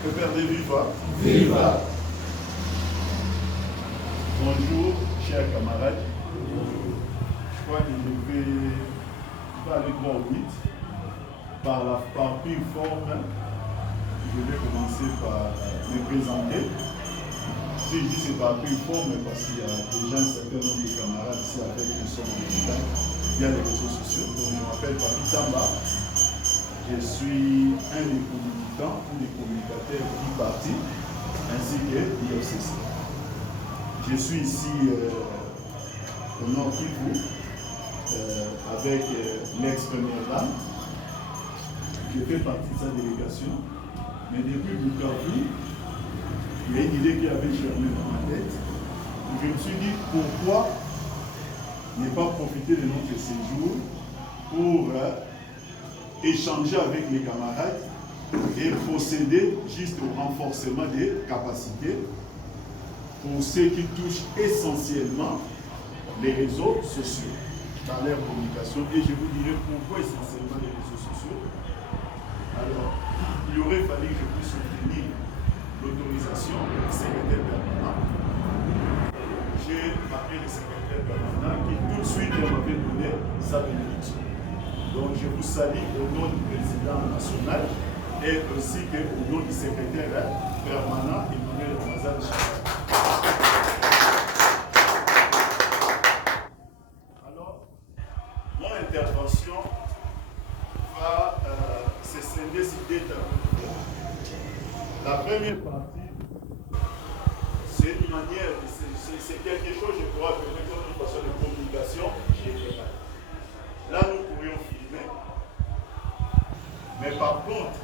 Père de Viva. Viva. Bonjour, chers camarades. Je crois que je vais aller droit au but. Par pure forme, je vais commencer par me présenter. Si je dis c'est par pure forme, parce qu'il y a déjà un certain nombre de camarades ici avec qui sont en digital via les réseaux sociaux. Donc je m'appelle Papi Tamba. Je suis un des communicants ou des communicateurs du parti ainsi que l'IFCC. Je suis ici au Nord Kivu avec l'ex-première dame. Je fais partie de sa délégation. Mais depuis Bukavu, il y a une idée qui avait germé dans ma tête. Je me suis dit pourquoi ne pas profiter de notre séjour pour échanger avec les camarades et procéder juste au renforcement des capacités pour ceux qui touchent essentiellement les réseaux sociaux dans leur communication. Et je vous dirai pourquoi essentiellement les réseaux sociaux. Alors, il aurait fallu que je puisse obtenir l'autorisation du secrétaire permanent. J'ai appelé le secrétaire permanent qui tout de suite m'avait donné sa bénédiction. Donc je vous salue au nom du président national et ainsi qu'au nom du secrétaire permanent Emmanuel Ramazan. Alors, mon intervention va se scinder sur deux tableaux. La première partie, c'est une manière, c'est quelque chose, je pourrais appeler comme une façon de communication générale. Là, nous pourrions filmer. Mais par contre,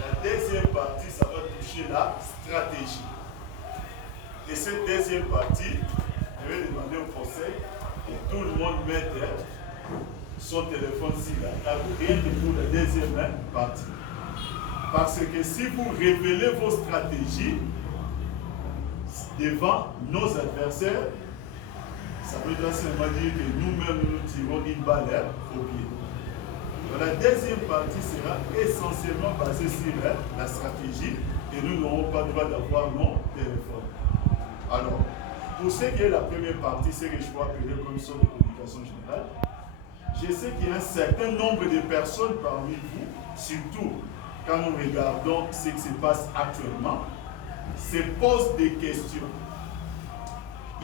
la deuxième partie, ça va toucher la stratégie. Et cette deuxième partie, je vais demander au conseil que tout le monde mette son téléphone sur la table, rien que pour la deuxième partie. Parce que si vous révélez vos stratégies devant nos adversaires, ça veut seulement dire que nous-mêmes nous tirons une balle au pied. Donc, la deuxième partie sera essentiellement basée sur la stratégie et nous n'aurons pas le droit d'avoir nos téléphones. Alors, pour ce qui est la première partie, c'est que je peux appeler comme ça de communication générale. Je sais qu'il y a un certain nombre de personnes parmi vous, surtout quand nous regardons ce qui se passe actuellement, se posent des questions.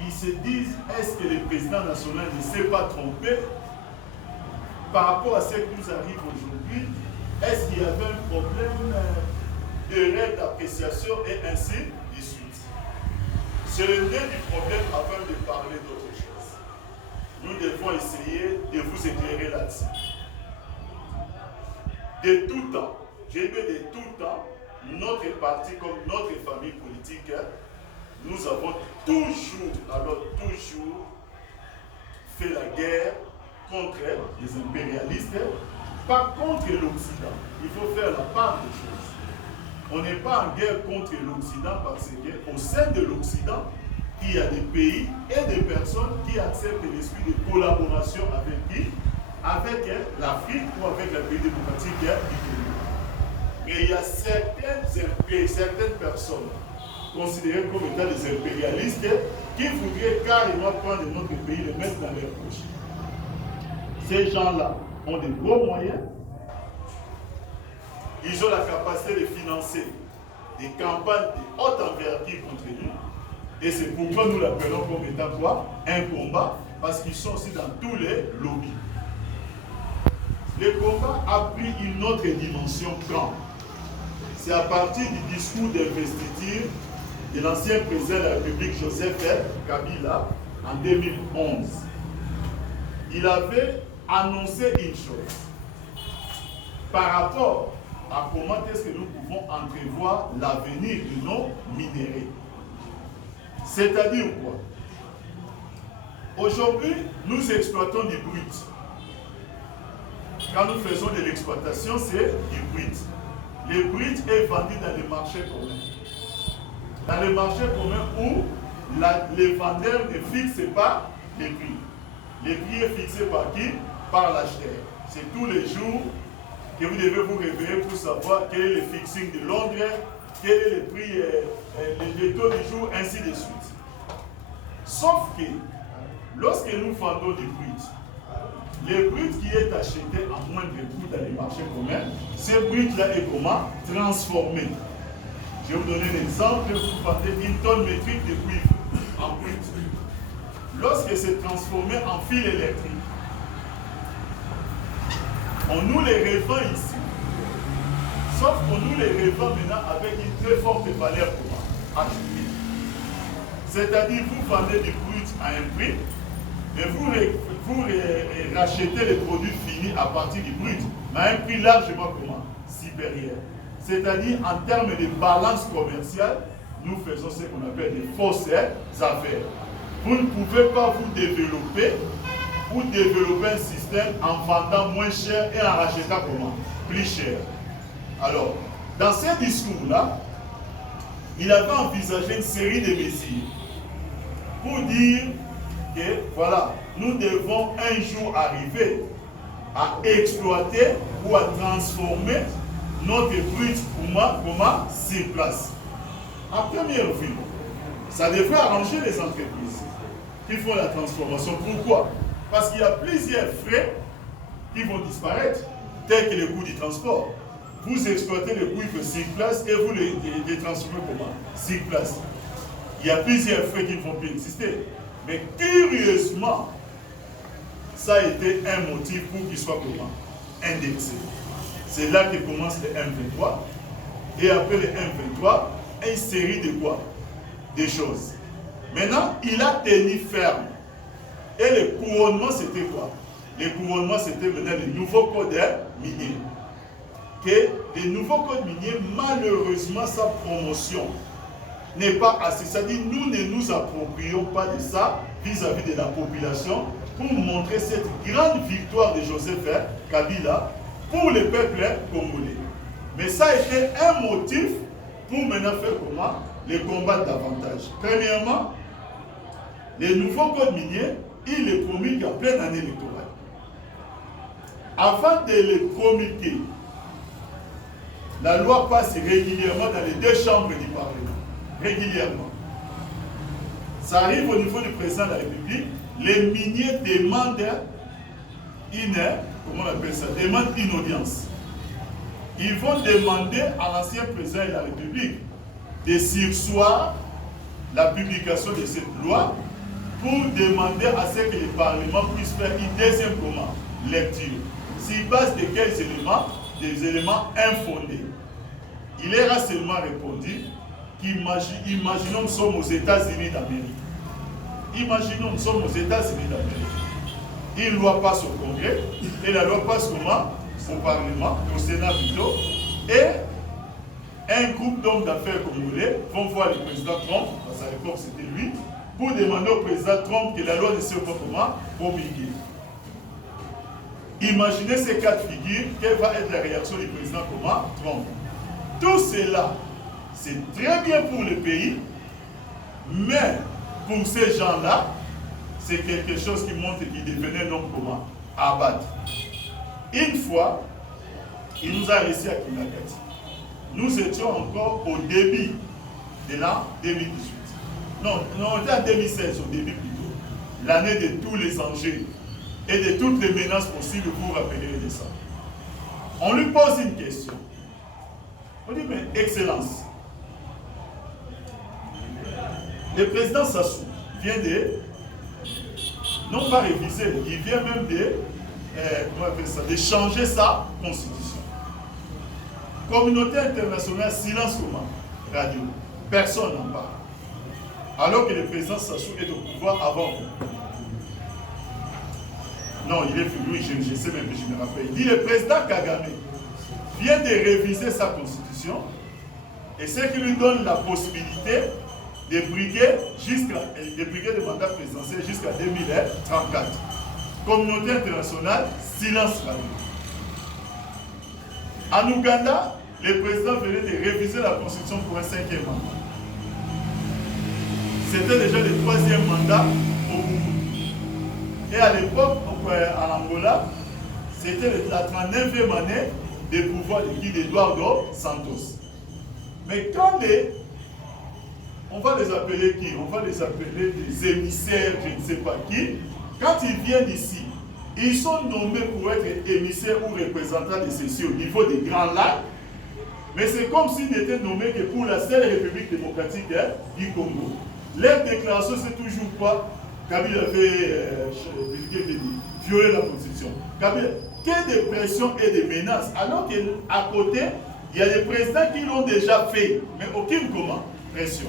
Ils se disent, est-ce que le président national ne s'est pas trompé par rapport à ce qui nous arrive aujourd'hui? Est-ce qu'il y avait un problème d'erreur d'appréciation et ainsi de suite? C'est le nez du problème afin de parler d'autre chose. Nous devons essayer de vous éclairer là-dessus. De tout temps, j'ai dit de tout temps, notre parti comme notre famille politique, nous avons toujours fait la guerre contre les impérialistes, pas contre l'Occident. Il faut faire la part des choses. On n'est pas en guerre contre l'Occident parce qu'au sein de l'Occident, il y a des pays et des personnes qui acceptent l'esprit de collaboration avec qui? Avec l'Afrique ou avec les pays démocratiques du Congo. Mais il y a certaines personnes considérées comme étant des impérialistes qui voudraient carrément prendre notre pays et le mettre dans leur poche. Ces gens-là ont des gros moyens. Ils ont la capacité de financer des campagnes de haute envergure contre nous. Et c'est pourquoi nous l'appelons comme étant quoi? Un combat, parce qu'ils sont aussi dans tous les lobbies. Le combat a pris une autre dimension quand? C'est à partir du discours d'investiture de l'ancien président de la République, Joseph Kabila, en 2011. Il avait annoncé une chose par rapport à comment est-ce que nous pouvons entrevoir l'avenir de nos minéraux. C'est-à-dire quoi? Aujourd'hui, nous exploitons du brut. Quand nous faisons de l'exploitation, c'est du brut. Le brut est vendu dans les marchés communs. Dans les marchés communs où les vendeurs ne fixent pas les prix. Le prix est fixé par qui? Par l'acheteur. C'est tous les jours que vous devez vous réveiller pour savoir quel est le fixing de Londres, quel est le prix, les taux du jour, ainsi de suite. Sauf que, lorsque nous vendons du brut, le brut qui est acheté à moindre coût dans les marchés communs, ce brut-là est comment? Transformé. Je vais vous donner un exemple. Vous vendez une tonne métrique de cuivre en brut. Lorsque c'est transformé en fil électrique, on nous les revend ici. Sauf qu'on nous les revend maintenant avec une très forte valeur ajoutée. C'est-à-dire, vous vendez du brut à un prix, mais vous rachetez les produits finis à partir du brut, mais à un prix largement supérieur. C'est-à-dire, en termes de balance commerciale, nous faisons ce qu'on appelle des fausses affaires. Vous ne pouvez pas vous développer ou développer un système en vendant moins cher et en rachetant comment? Plus cher. Alors, dans ce discours-là, il avait envisagé une série de mesures pour dire que, voilà, nous devons un jour arriver à exploiter ou à transformer notre brut comment sur place. En première vue, ça devrait arranger les entreprises qui font la transformation. Pourquoi? Parce qu'il y a plusieurs frais qui vont disparaître, tels que le coût du transport. Vous exploitez le cuivre sur place et vous les transformez comment? Sur place. Il y a plusieurs frais qui ne vont plus exister. Mais curieusement, ça a été un motif pour qu'il soit comment? Indexé. C'est là que commence le M23. Et après le M23, une série de quoi? Des choses. Maintenant, il a tenu ferme. Et le couronnement, c'était quoi? Le couronnement, c'était maintenant le nouveau code minier. Que le nouveau code minier, malheureusement, sa promotion n'est pas assez. C'est-à-dire, nous ne nous approprions pas de ça vis-à-vis de la population pour montrer cette grande victoire de Joseph Kabila pour le peuple congolais. Mais ça a été un motif pour maintenant faire comment? Les combattre davantage. Premièrement, le nouveau code minier, il est promulgué en pleine année électorale. Avant de le promulguer, la loi passe régulièrement dans les deux chambres du Parlement. Régulièrement. Ça arrive au niveau du président de la République. Les miniers demandent demandent une audience. Ils vont demander à l'ancien président de la République de surseoir la publication de cette loi pour demander à ce que le Parlement puisse faire une deuxième lecture. Sur base de quels éléments? Des éléments infondés. Il leur a seulement répondu qu'imaginons nous sommes aux États-Unis d'Amérique. Imaginons nous sommes aux États-Unis d'Amérique. Une loi passe au Congrès et la loi passe comment? Au Parlement, au Sénat plutôt. Et un groupe d'hommes d'affaires congolais vont voir le président Trump, à sa époque c'était lui, pour demander au président Trump que la loi ne soit pas comment promulguée. Imaginez ces cas de figure, quelle va être la réaction du président Trump. Tout cela, c'est très bien pour le pays, mais pour ces gens-là, c'est quelque chose qui montre qu'ils devenaient l'homme à abattre. Une fois, il nous a laissé à Kinagati. Nous étions encore au début de l'an 2018. Non, on était en 2016 au début plutôt. L'année de tous les enjeux et de toutes les menaces possibles, vous vous rappellerez de ça. On lui pose une question. On dit, mais Excellence, le président Sassou vient de, non pas réviser, il vient même de changer sa constitution. Communauté internationale, silence comment? Radio. Personne n'en parle. Alors que le président Sassou est au pouvoir avant vous. Non, il est fini, je sais même, je me rappelle. Il dit le président Kagame vient de réviser sa constitution et ce qui lui donne la possibilité de briguer le mandat présidentiel jusqu'à 2034. Communauté internationale, silence radio. En Ouganda, le président venait de réviser la constitution pour un 5e mandat. C'était déjà le 3e mandat au Burundi. Et à l'époque, en Angola, c'était la 39e année des pouvoirs de qui? D'Eduardo Santos. Mais quand on va les appeler qui? On va les appeler des émissaires, je ne sais pas qui. Quand ils viennent ici, ils sont nommés pour être émissaires ou représentants de ceci au niveau des Grands Lacs. Mais c'est comme s'ils n'étaient nommés que pour la seule République démocratique du Congo. Leur déclaration, c'est toujours quoi? Kabila avait violé la Constitution. Kabila, que des pressions et des menaces. Alors qu'à côté, il y a des présidents qui l'ont déjà fait, mais aucune pression.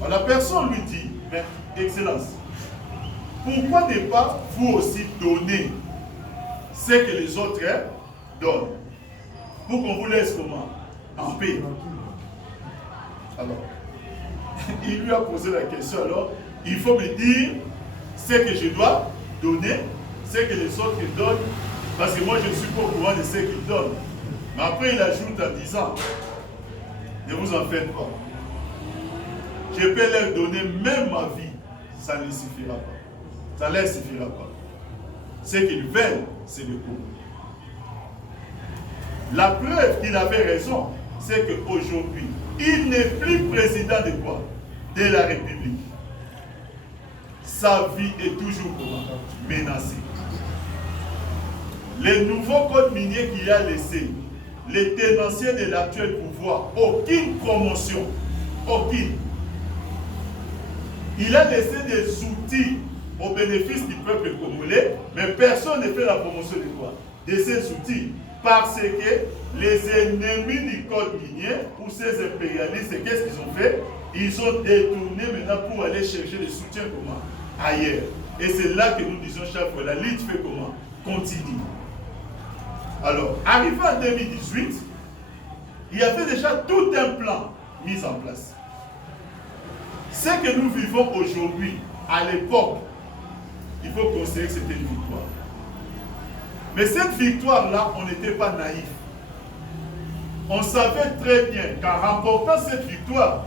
Alors, la personne lui dit, mais Excellence, pourquoi ne pas vous aussi donner ce que les autres donnent? Pour qu'on vous laisse comment? En paix. Alors, il lui a posé la question, alors, il faut me dire ce que je dois donner, ce que les autres donnent, parce que moi je ne suis pas au courant de ce qu'ils donnent. Mais après il ajoute en disant, ne vous en faites pas. Je peux leur donner même ma vie, ça ne suffira pas. Ça ne leur suffira pas. Ce qu'ils veulent, c'est le coup. La preuve qu'il avait raison, c'est qu'aujourd'hui, il n'est plus président de quoi? De la République. Sa vie est toujours menacée. Les nouveaux codes miniers qu'il a laissés, les tenanciers de l'actuel pouvoir, aucune promotion, aucune. Il a laissé des outils au bénéfice du peuple congolais, mais personne ne fait la promotion de quoi? De ces outils. Parce que les ennemis du code minier, ou ces impérialistes, qu'est-ce qu'ils ont fait? Ils ont détourné maintenant pour aller chercher des soutiens comment? Ailleurs. Et c'est là que nous disons chaque fois, la lutte fait comment? Continue. Alors, arrivé en 2018, il y avait déjà tout un plan mis en place. Ce que nous vivons aujourd'hui, à l'époque, il faut considérer que c'était une victoire. Mais cette victoire-là, on n'était pas naïf. On savait très bien qu'en remportant cette victoire,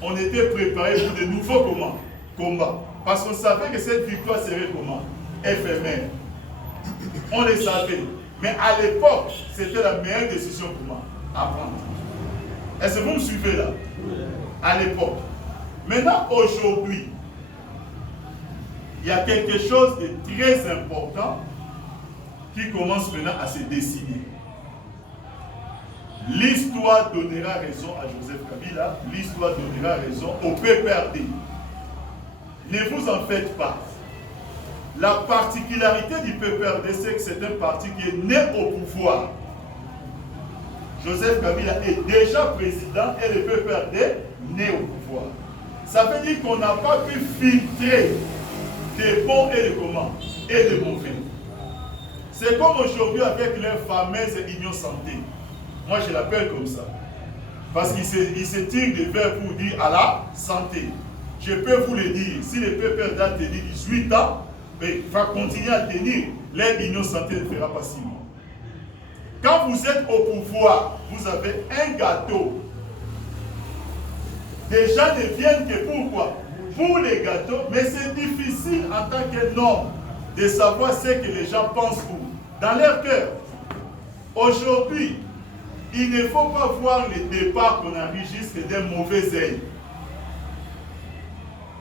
on était préparé pour de nouveaux combats. Parce qu'on savait que cette victoire serait comment? Éphémère. On le savait. Mais à l'époque, c'était la meilleure décision pour moi à prendre. Est-ce que vous me suivez là? À l'époque. Maintenant, aujourd'hui, il y a quelque chose de très important qui commence maintenant à se dessiner. L'histoire donnera raison à Joseph Kabila, l'histoire donnera raison au PPRD. Ne vous en faites pas. La particularité du PPRD, c'est que c'est un parti qui est né au pouvoir. Joseph Kabila est déjà président et le PPRD né au pouvoir. Ça veut dire qu'on n'a pas pu filtrer les bons et les comment et les mauvais. C'est comme aujourd'hui avec leur fameuse Union Santé. Moi je l'appelle comme ça. Parce qu'il se tire des verres pour dire à la santé. Je peux vous le dire, si le PPRD a tenu 18 ans, mais va continuer à tenir, l'Union Santé ne fera pas 6 mois. Quand vous êtes au pouvoir, vous avez un gâteau. Les gens ne viennent que pourquoi? Pour les gâteaux, mais c'est difficile en tant qu'homme de savoir ce que les gens pensent où. Dans leur cœur. Aujourd'hui, il ne faut pas voir les départs qu'on enregistre d'un mauvais œil.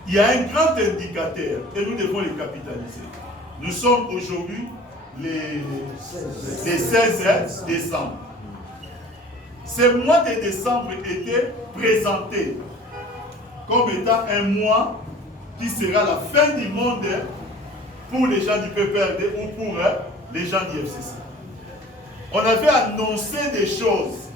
Il y a un grand indicateur et nous devons le capitaliser. Nous sommes aujourd'hui les 16 décembre. Ce mois de décembre était présenté comme étant un mois qui sera la fin du monde pour les gens du PPRD ou pour les gens du FCC. On avait annoncé des choses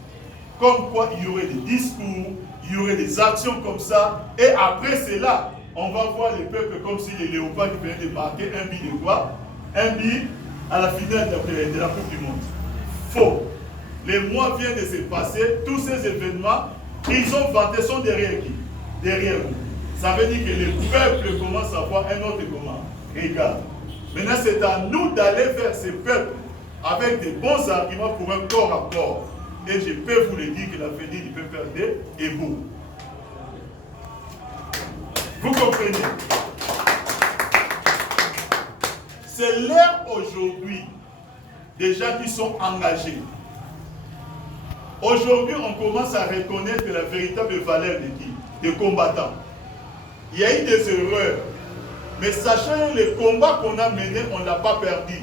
comme quoi il y aurait des discours, il y aurait des actions comme ça, et après cela, on va voir les peuples comme si les léopards qui venaient de marquer un but de quoi? Un but à la finale de la Coupe du Monde. Faux. Les mois viennent de se passer, tous ces événements, ils ont vanté, sont derrière qui? Derrière vous. Ça veut dire que les peuples commencent à voir un autre comment? Regarde. Maintenant, c'est à nous d'aller vers ces peuples avec des bons arguments pour un corps à corps. Et je peux vous le dire que l'avenir du PPRD est beau. Vous comprenez? C'est l'heure aujourd'hui des gens qui sont engagés. Aujourd'hui, on commence à reconnaître la véritable valeur de qui? Des combattants. Il y a eu des erreurs. Mais sachant les combats qu'on a menés, on ne l'a pas perdu.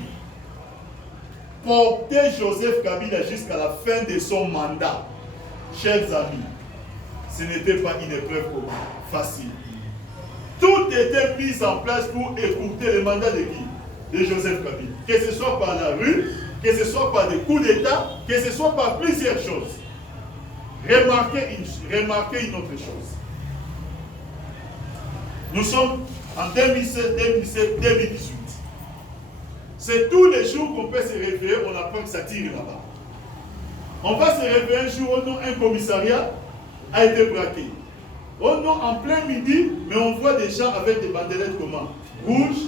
Porter Joseph Kabila jusqu'à la fin de son mandat, chers amis, ce n'était pas une épreuve facile. Tout était mis en place pour écouter le mandat de qui? De Joseph Kabila. Que ce soit par la rue, que ce soit par des coups d'État, que ce soit par plusieurs choses. Remarquez une autre chose. Nous sommes en 2017, 2017, 2018. C'est tous les jours qu'on peut se réveiller, on apprend que ça tire là-bas. On va se réveiller un jour, oh non, un commissariat a été braqué. Oh non, en plein midi, mais on voit des gens avec des bandelettes comment? Rouges.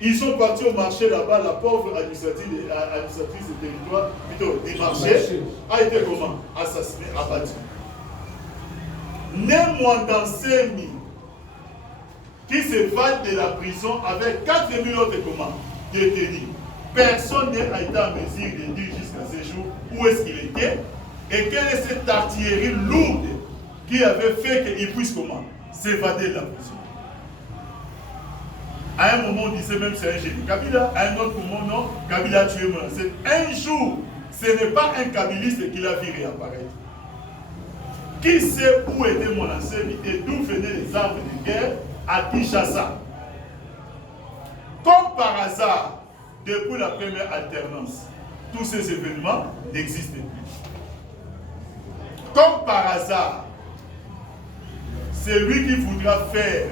Ils sont partis au marché là-bas, la pauvre administratrice de territoire, plutôt des marchés, a été comment? Assassinée, abattue. Né-moi dans ces mines qui se valent de la prison avec 4000 autres comment? Détenus. Personne n'a été en mesure de dire jusqu'à ce jour où est-ce qu'il était et quelle est cette artillerie lourde qui avait fait qu'il puisse comment? S'évader de la prison. À un moment, on disait même c'est un génie. Kabila, à un autre moment, non, Kabila a tué menacé. Un jour, ce n'est pas un kabiliste qui l'a vu réapparaître. Qui sait où était menacé et d'où venaient les armes de guerre à Kinshasa? Comme par hasard, depuis la première alternance, tous ces événements n'existent plus. Comme par hasard, c'est lui qui voudra faire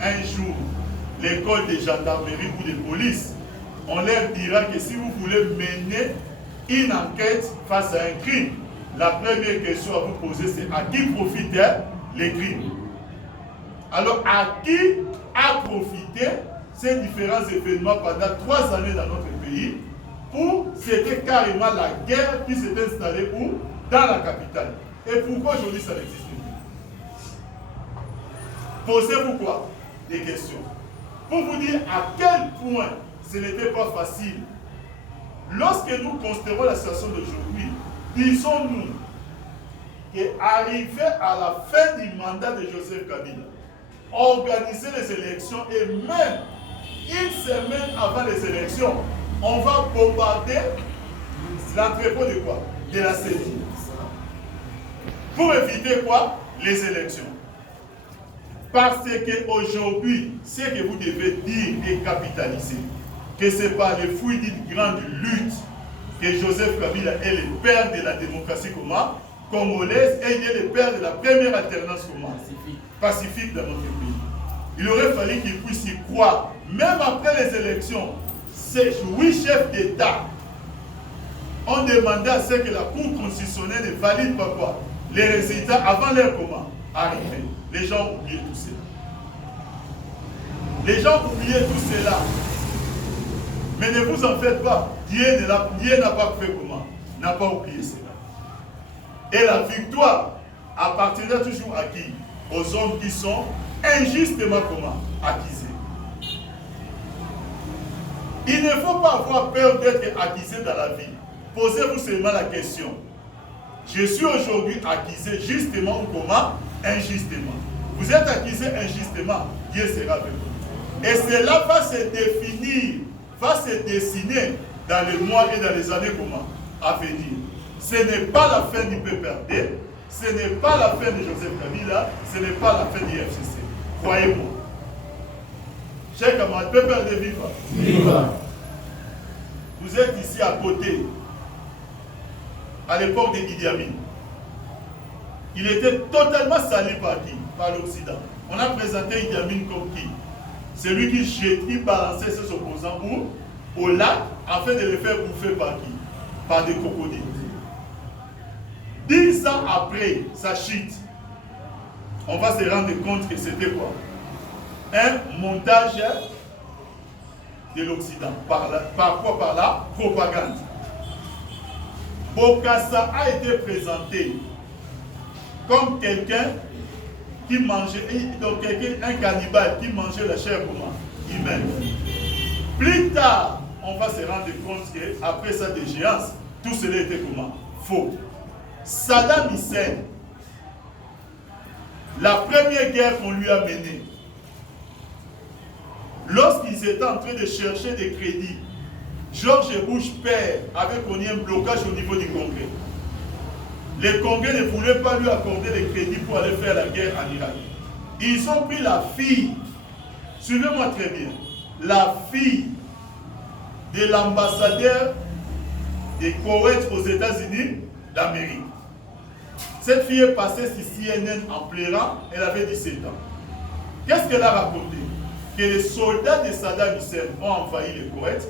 un jour l'école de gendarmerie ou de police. On leur dira que si vous voulez mener une enquête face à un crime, la première question à vous poser, c'est à qui profitent les crimes? Alors, à qui a profité ces différents événements pendant 3 années dans notre pays, où c'était carrément la guerre qui s'est installée où? Dans la capitale. Et pourquoi aujourd'hui ça n'existe plus? Posez-vous quoi? Des questions. Pour vous dire à quel point ce n'était pas facile. Lorsque nous considérons la situation d'aujourd'hui, disons-nous qu'arrivé à la fin du mandat de Joseph Kabila, organiser les élections et même une semaine avant les élections, on va bombarder l'entrepôt de quoi? De la CENI. Pour éviter quoi? Les élections. Parce qu'aujourd'hui, ce que vous devez dire et capitaliser, que c'est par le fruit d'une grande lutte que Joseph Kabila est le père de la démocratie congolaise et il est le père de la première alternance pacifique dans notre pays. Il aurait fallu qu'il puisse y croire. Même après les élections, ces 8 chefs d'État ont demandé à ce que la Cour constitutionnelle ne valide pas quoi? Les résultats avant leur comment? Arriver. Les gens oublient tout cela. Les gens oubliaient tout cela. Mais ne vous en faites pas. Dieu n'a pas fait comment? N'a pas oublié cela. Et la victoire appartiendra toujours à qui? Aux hommes qui sont injustement comment? Accusés. Il ne faut pas avoir peur d'être accusé dans la vie. Posez-vous seulement la question. Je suis aujourd'hui accusé justement ou comment? Injustement. Vous êtes accusé injustement, Dieu sera avec vous. Et cela va se définir, va se dessiner dans les mois et dans les années comment? À venir. Ce n'est pas la fin du PPRD, ce n'est pas la fin de Joseph Kabila, ce n'est pas la fin du FCC. Croyez-moi. Chers camarades, PPRD viva. Viva. Vous êtes ici à côté, à l'époque de Idi Amin. Il était totalement sali par qui? Par l'Occident. On a présenté Idi Amin comme qui? C'est lui qui balançait ses opposants au lac afin de les faire bouffer par qui? Par des crocodiles. 10 ans après sa chute, on va se rendre compte que c'était quoi? Un montage de l'Occident. Par quoi? Par la propagande. Bokassa a été présenté comme quelqu'un qui mangeait, donc un cannibale qui mangeait la chair humaine. Plus tard, on va se rendre compte qu'après sa déchéance, tout cela était comment? Faux. Saddam Hussein, la première guerre qu'on lui a menée, lorsqu'ils étaient en train de chercher des crédits, George Bush père avait connu un blocage au niveau du Congrès. Le Congrès ne voulait pas lui accorder les crédits pour aller faire la guerre en Irak. Ils ont pris la fille, suivez-moi très bien, la fille de l'ambassadeur de Koweït aux États-Unis d'Amérique. Cette fille est passée sur CNN en pleurant, elle avait 17 ans. Qu'est-ce qu'elle a raconté? Que les soldats de Saddam Hussein ont envahi le Koweït,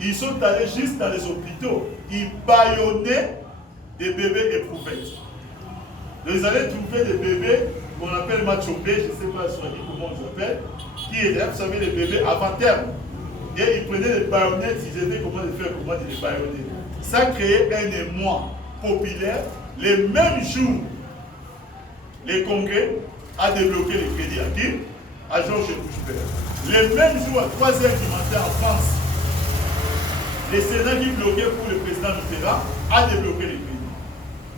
ils sont allés juste dans les hôpitaux, ils bâillonnaient des bébés éprouvettes. Ils allaient trouver des bébés qu'on appelle machopé, je ne sais pas comment on les appelle, qui étaient, vous savez, les bébés avant terme. Et ils prenaient les baïonnettes, ils étaient comment les faire, comment les baïonner. Ça créait un émoi populaire. Les mêmes jours, le Congrès a débloqué les crédits à qui? À George Bush père. Les mêmes jours, à 3h du matin en France, le Sénat qui bloquait pour le président Mitterrand a débloqué les crédits.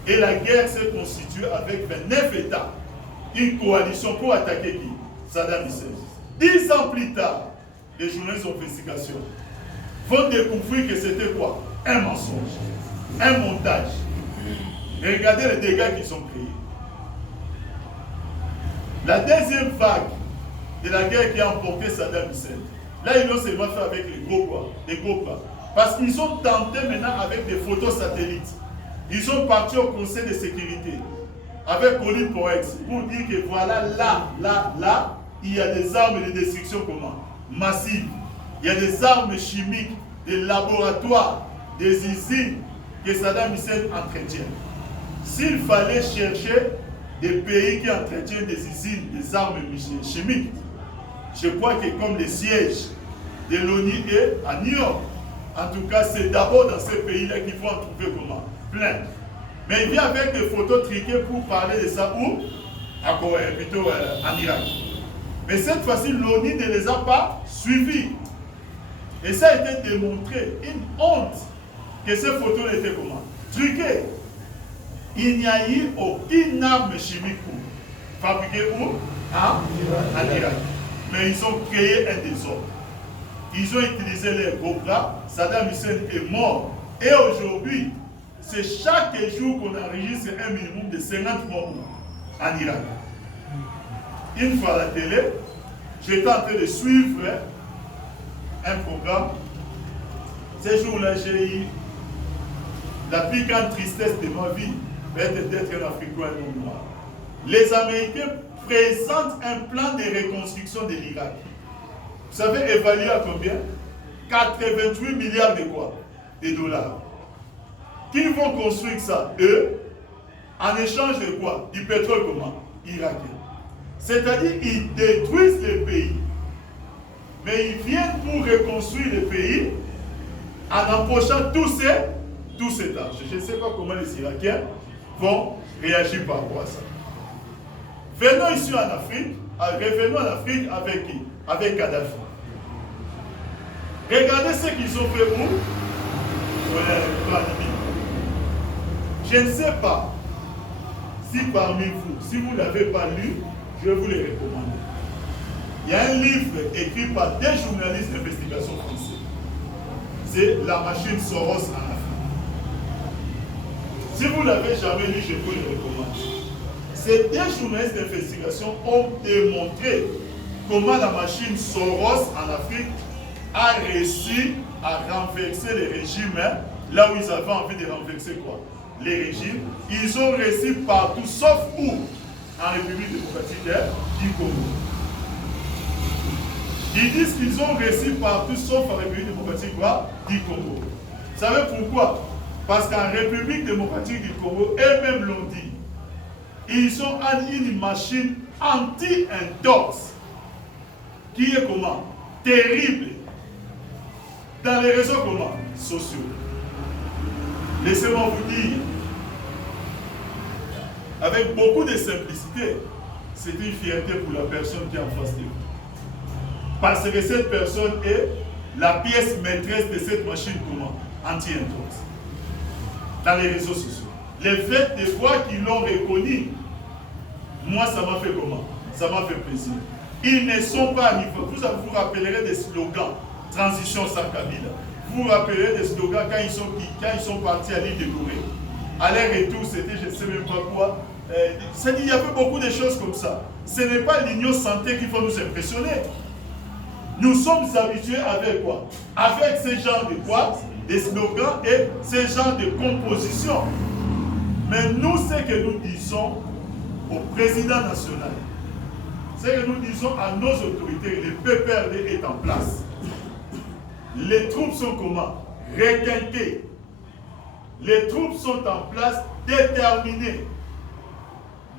Et la guerre s'est constituée avec 29 États. Une coalition pour attaquer qui? Saddam Hussein. 10 ans plus tard, les journalistes d'investigation vont découvrir que c'était quoi? Un mensonge, un montage. Et regardez les dégâts qu'ils ont créés. La deuxième vague de la guerre qui a emporté Saddam Hussein, là ils l'ont seulement fait avec les gros quoi, les gros pas. Parce qu'ils sont tentés maintenant avec des photos satellites. Ils sont partis au Conseil de sécurité avec Colin Powell pour dire que voilà, là, il y a des armes de destruction comment? Massives. Il y a des armes chimiques, des laboratoires, des usines que Saddam Hussein entretient. S'il fallait chercher des pays qui entretiennent des usines, des armes chimiques, je crois que comme les sièges de l'ONU est à New York, en tout cas, c'est d'abord dans ces pays-là qu'il faut en trouver comment? Plein. Mais il vient avec des photos triquées pour parler de ça où? Plutôt en Irak. Mais cette fois-ci, l'ONU ne les a pas suivis. Et ça a été démontré, une honte, que ces photos étaient comment? Truquées. Il n'y a eu aucune arme chimique fabriquée où? En Irak. Mais ils ont créé un désordre. Ils ont utilisé les gros bras. Saddam Hussein est mort. Et aujourd'hui, c'est chaque jour qu'on enregistre un minimum de 50 morts en Irak. Une fois à la télé, j'étais en train de suivre un programme. Ces jours-là, j'ai eu la plus grande tristesse de ma vie d'être un Africain et un noir. Les Américains présentent un plan de reconstruction de l'Irak. Vous savez, évalué à combien? 88 milliards de quoi? De dollars. Qui vont construire ça? Eux, en échange de quoi? Du pétrole comment? Irakien. C'est-à-dire, ils détruisent les pays. Mais ils viennent pour reconstruire les pays en empochant tous ces argent. Je ne sais pas comment les Irakiens vont réagir par rapport à ça. Venons ici en Afrique, revenons en Afrique avec qui? Avec Kadhafi. Regardez ce qu'ils ont fait où? Je ne sais pas si parmi vous, si vous ne l'avez pas lu, je vais vous le recommander. Il y a un livre écrit par des journalistes d'investigation français. C'est La machine Soros en Afrique. Si vous ne l'avez jamais lu, je vous le recommande. Ces deux journalistes d'investigation ont démontré comment la machine Soros en Afrique a réussi à renverser les régimes, là où ils avaient envie de renverser quoi? Les régimes. Ils ont réussi partout, sauf où? En République démocratique du Congo. Ils disent qu'ils ont réussi partout, sauf en République démocratique du Congo. Vous savez pourquoi? Parce qu'en République démocratique du Congo, eux-mêmes l'ont dit, ils ont une machine anti-intox qui est comment? Terrible. Dans les réseaux comment? Sociaux. Laissez-moi vous dire, avec beaucoup de simplicité, c'est une fierté pour la personne qui est en face de vous. Parce que cette personne est la pièce maîtresse de cette machine comment? Anti-intox. Dans les réseaux sociaux. Le fait de voir qu'ils l'ont reconnu, moi ça m'a fait comment? Ça m'a fait plaisir. Ils ne sont pas à niveau. Vous vous rappellerez des slogans, transition sans Kabila. Vous vous rappellerez des slogans quand ils sont partis à l'île de Gorée. À leur retour, c'était je ne sais même pas quoi. Il y avait beaucoup de choses comme ça. Ce n'est pas l'union santé qu'il faut nous impressionner. Nous sommes habitués avec quoi? Avec ce genre de quoi? Des slogans et ce genre de composition. Mais nous, ce que nous disons au président national, ce que nous disons à nos autorités, le PPRD est en place. Les troupes sont comment? Requinquées. Les troupes sont en place, déterminées.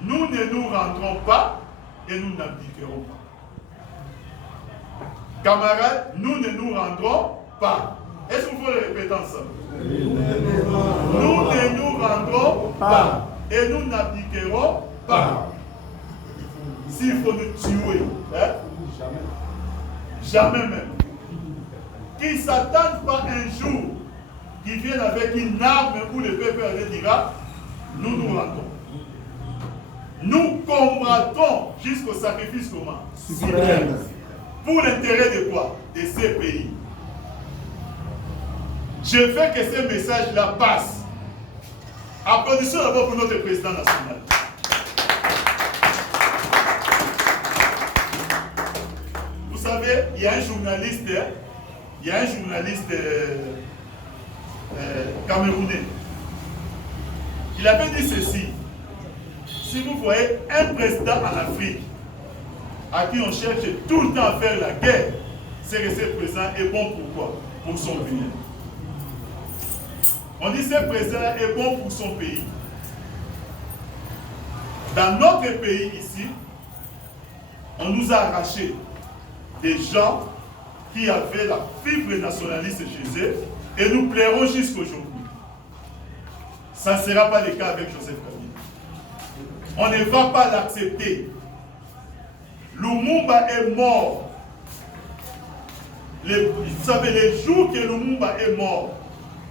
Nous ne nous rendrons pas et nous n'abdiquerons pas. Camarades, nous ne nous rendrons pas. Est-ce que vous pouvez le répéter ensemble? Nous ne nous rendrons pas et nous n'abdiquerons pas. S'il faut nous tuer, hein? Jamais même. Qu'ils ne s'attendent pas un jour, qu'ils viennent avec une arme où le peuple dira, nous nous rendons. Nous combattons jusqu'au sacrifice comment? Suprême. Pour l'intérêt de quoi? De ces pays. Je veux que ce message-là passe. Applaudissons d'abord pour notre président national. Vous savez, il y a un journaliste, camerounais. Il avait dit ceci. Si vous voyez un président en Afrique à qui on cherche tout le temps à faire la guerre, c'est que ce président est bon pour quoi? Pour son pays. On dit que ce président est bon pour son pays. Dans notre pays ici, on nous a arraché des gens qui avaient la fibre nationaliste chez eux et nous plairons jusqu'aujourd'hui. Ça ne sera pas le cas avec Joseph Kabila. On ne va pas l'accepter. Lumumba est mort. Vous savez, les jours que Lumumba est mort,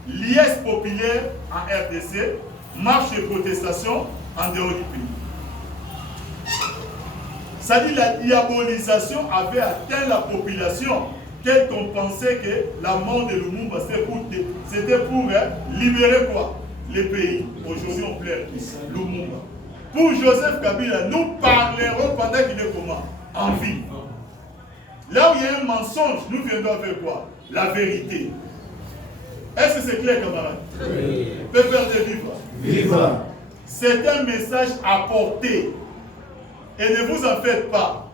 l'IS populaire en RDC, marche de protestation en dehors du pays. Ça dit la diabolisation avait atteint la population, qu'on pensait que la mort de Lumumba c'était pour libérer quoi? Les pays. Aujourd'hui on plaît Lumumba. Pour Joseph Kabila, nous parlerons pendant qu'il est comment? En vie. Là où il y a un mensonge, nous viendrons faire quoi? La vérité. Est-ce que c'est clair, camarades? Oui. PPRD vivre. Vivre. C'est un message à porter. Et ne vous en faites pas.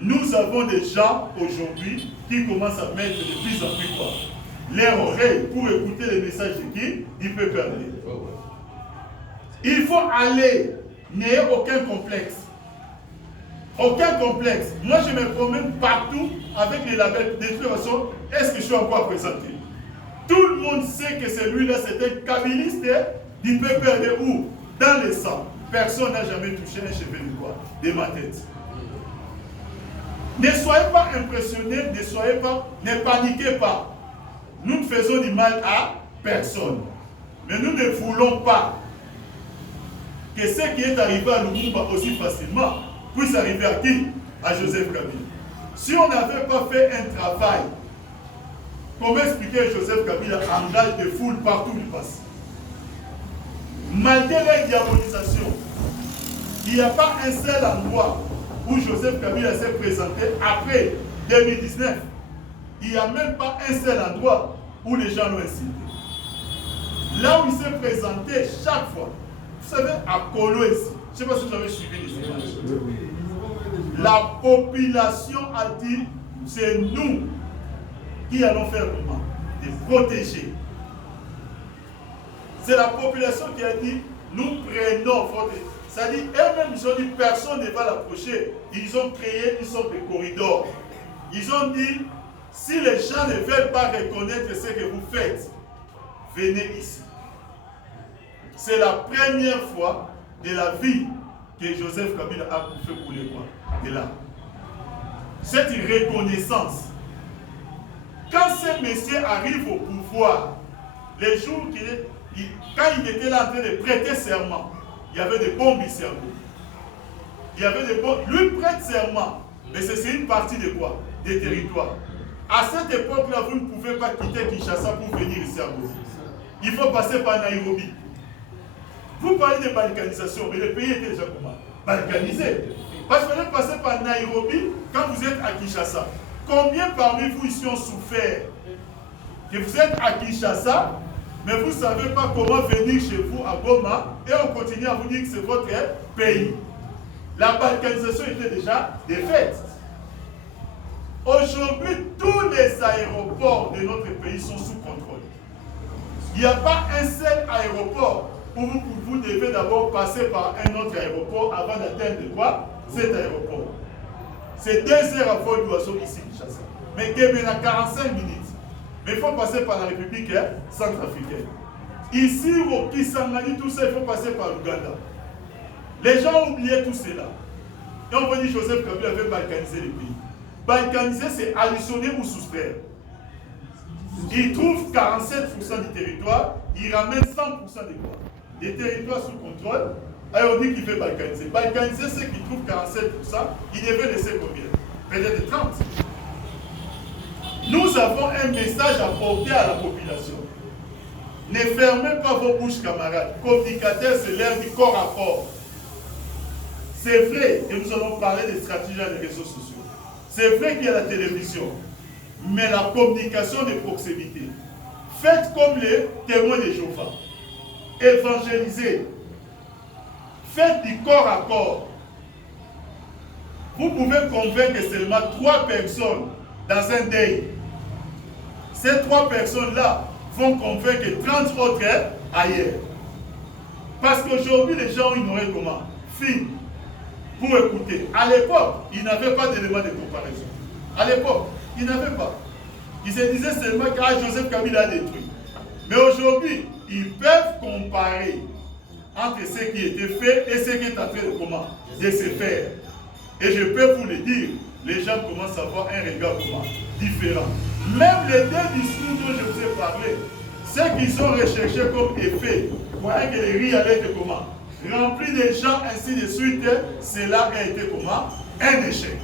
Nous avons des gens aujourd'hui qui commencent à mettre de plus en plus quoi? Leurs oreilles pour écouter les messages de qui? Du PPRD. Il faut aller. N'ayez aucun complexe. Aucun complexe. Moi, je me promène partout avec les labels. De toute façon, est-ce que je suis encore présenté? Tout le monde sait que celui-là, c'est un kabiliste du PPRD où, dans le sang, personne n'a jamais touché un cheveu de quoi? De ma tête. Ne soyez pas impressionnés, ne paniquez pas. Nous ne faisons du mal à personne. Mais nous ne voulons pas que ce qui est arrivé à Lumumba aussi facilement puisse arriver à qui? À Joseph Kabila. Si on n'avait pas fait un travail, comment expliquer Joseph Kabila engage des foules partout où il passe? Malgré la diabolisation, il n'y a pas un seul endroit où Joseph Kabila s'est présenté après 2019. Il n'y a même pas un seul endroit où les gens l'ont incité. Là où il s'est présenté chaque fois, vous savez, à Kolo ici, je ne sais pas si vous avez suivi les images. La population a dit, c'est nous qui allons faire comment? De protéger. C'est la population qui a dit, nous prenons votre... C'est-à-dire, eux-mêmes, ils ont dit, personne ne va l'approcher. Ils ont créé une sorte de corridor. Ils ont dit, si les gens ne veulent pas reconnaître ce que vous faites, venez ici. C'est la première fois de la vie que Joseph Kabila a fait couler quoi? Et là. Cette reconnaissance. Quand ce monsieur arrive au pouvoir, les jours qu'il est, quand il était là en train de prêter serment, il y avait des bombes ici à Goma. Il y avait des bombes. Lui prête serment, mais c'est une partie de quoi? Des territoires. À cette époque-là, vous ne pouvez pas quitter Kinshasa pour venir ici à Goma. Il faut passer par Nairobi. Vous parlez de balkanisation, mais le pays était déjà comment? Balkanisé. Parce qu'il fallait passer par Nairobi quand vous êtes à Kinshasa. Combien parmi vous ici ont souffert que vous êtes à Kinshasa, mais vous ne savez pas comment venir chez vous à Goma et on continue à vous dire que c'est votre pays. La balkanisation était déjà défaite. Aujourd'hui, tous les aéroports de notre pays sont sous contrôle. Il n'y a pas un seul aéroport où vous devez d'abord passer par un autre aéroport avant d'atteindre quoi? Cet aéroport. C'est 2 heures à vol d'oiseau ici, Kinshasa. Mais Guémena, 45 minutes. Mais il faut passer par la République centrafricaine. Ici, au Kisangani, tout ça, il faut passer par l'Ouganda. Les gens ont oublié tout cela. Et on va dire Joseph Kabila avait balkanisé le pays. Balkaniser, c'est additionner ou soustraire. Il trouve 47% du territoire, il ramène 100% des quoi? Des territoires sous contrôle, et on dit qu'il fait balkaniser. Balkaniser, c'est qu'il trouve 47%, il devait laisser combien? Peut-être 30. Nous avons un message à porter à la population. Ne fermez pas vos bouches, camarades. Communicateurs, c'est l'ère du corps à corps. C'est vrai que nous allons parler des stratégies des réseaux sociaux. C'est vrai qu'il y a la télévision. Mais la communication de proximité. Faites comme les témoins de Jéhovah. Évangélisez. Faites du corps à corps. Vous pouvez convaincre seulement 3 personnes dans un deuil. Ces 3 personnes-là vont convaincre 30 autres ailleurs. Parce qu'aujourd'hui, les gens ont ignoré comment? Film. Pour écouter. À l'époque, ils n'avaient pas d'éléments de comparaison. À l'époque, ils n'avaient pas. Ils se disaient seulement que Joseph Kabila a détruit. Mais aujourd'hui, ils peuvent comparer entre ce qui était fait et ce qui est en train de comment? De se faire. Et je peux vous le dire, les gens commencent à avoir un regard comment? Différent. Même les 2 discours dont je vous ai parlé, ce qu'ils ont recherché comme effet, voyez que les riz allaient être comment? Remplis de gens, ainsi de suite, cela a été comment? Un échec.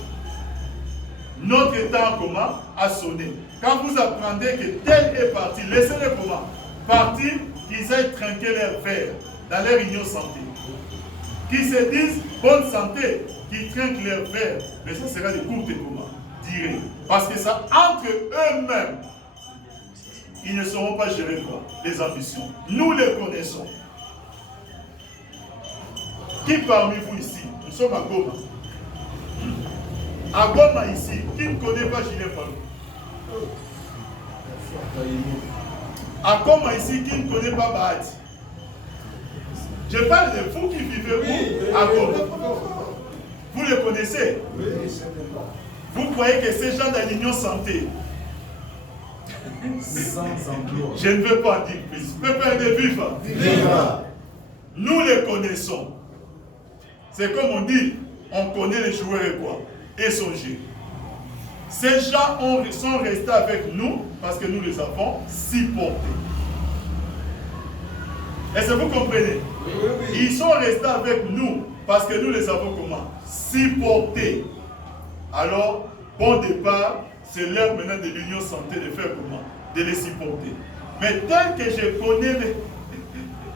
Notre temps comment? A sonné. Quand vous apprenez que tel est parti, laissez-les comment? Partir, qu'ils aillent trinquer leur verre dans leur union santé. Qu'ils se disent bonne santé, qu'ils trinquent leur verre. Mais ça sera de courte comment? Durée. Parce que ça, entre eux-mêmes, ils ne sauront pas gérer quoi? Les ambitions. Nous les connaissons. Qui parmi vous ici? Nous sommes à Goma. À Goma ici, qui ne connaît pas Julien Palou? À Goma ici, qui ne connaît pas Bahati? Je parle de vous qui vivez où? À Goma. Vous les connaissez? Vous croyez que ces gens de l'Union Santé? Je ne veux pas en dire plus. Peuple de vivre. Nous les connaissons. C'est comme on dit, on connaît les joueurs et quoi? Et son jeu. Ces gens sont restés avec nous parce que nous les avons supportés. Est-ce que vous comprenez? Ils sont restés avec nous parce que nous les avons comment? Supportés. Alors, bon départ, c'est l'heure maintenant de l'Union Santé de faire comment? De les supporter. Mais tel que je connais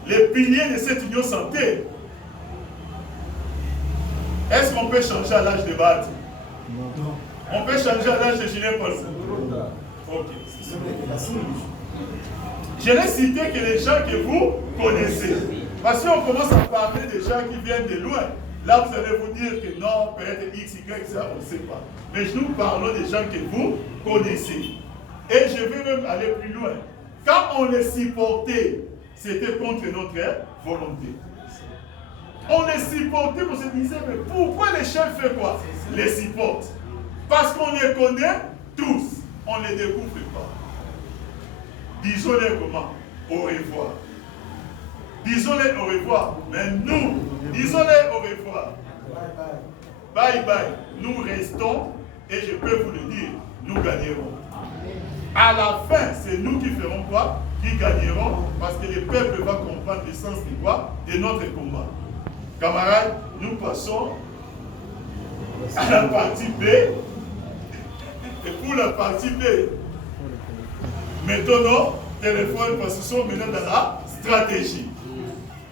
les piliers de cette Union Santé, est-ce qu'on peut changer à l'âge de Bahati? Non. On peut changer à l'âge de Julien Paul? Ok. Je n'ai cité que les gens que vous connaissez. Parce qu'on commence à parler des gens qui viennent de loin. Là, vous allez vous dire que non, peut-être X, Y, ça, on ne sait pas. Mais nous parlons des gens que vous connaissez. Et je vais même aller plus loin. Quand on les supportait, c'était contre notre volonté. On les supportait, on se disait, mais pourquoi les chefs font quoi? Les supportent. Parce qu'on les connaît tous. On ne les découvre pas. Disons-les comment? Au revoir. Disons-les au revoir. Mais nous, disons-les au revoir. Bye bye. Nous restons et je peux vous le dire, nous gagnerons. À la fin, c'est nous qui ferons quoi? qui gagneront parce que le peuple va comprendre le sens de quoi? De notre combat. Camarades, nous passons à la partie B. Et pour la partie B, mettons nos téléphones parce que nous sommes maintenant dans la stratégie.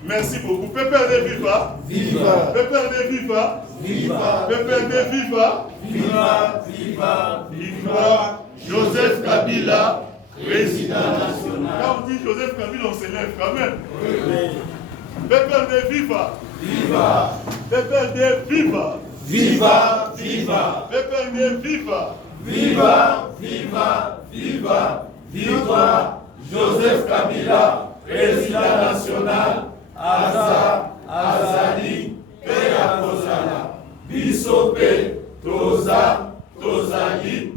Merci beaucoup. PPRD viva. Viva. PPRD viva. Viva. PPRD viva. Viva. Viva. Viva. Joseph Kabila, président national. Quand on dit Joseph Kabila, on se lève quand même. PPRD viva. Viva. PPRD viva. Viva. Viva. PPRD viva. Viva. Viva. Viva. Viva. Joseph Kabila, président national. Aza, Azali, Pea Kozala, Bisope, Toza, Tozali,